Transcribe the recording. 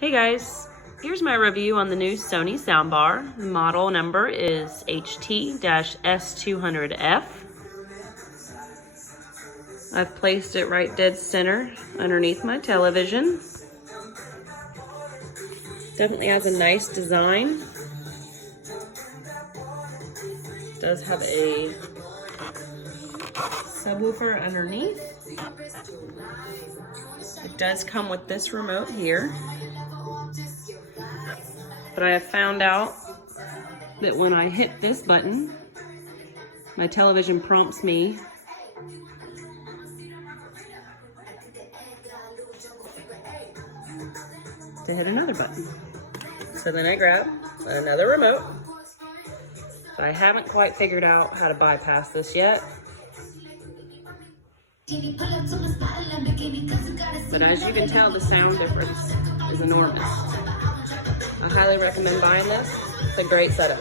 Hey guys, here's my review on the new Sony soundbar. The model number is HT-S200F. I've placed it right dead center underneath my television. Definitely has a nice design. It does have a subwoofer underneath. It does come with this remote here. But I have found out that when I hit this button, my television prompts me to hit another button. So then I grab another remote. So I haven't quite figured out how to bypass this yet. But as you can tell, the sound difference is enormous. I highly recommend buying this. It's a great setup.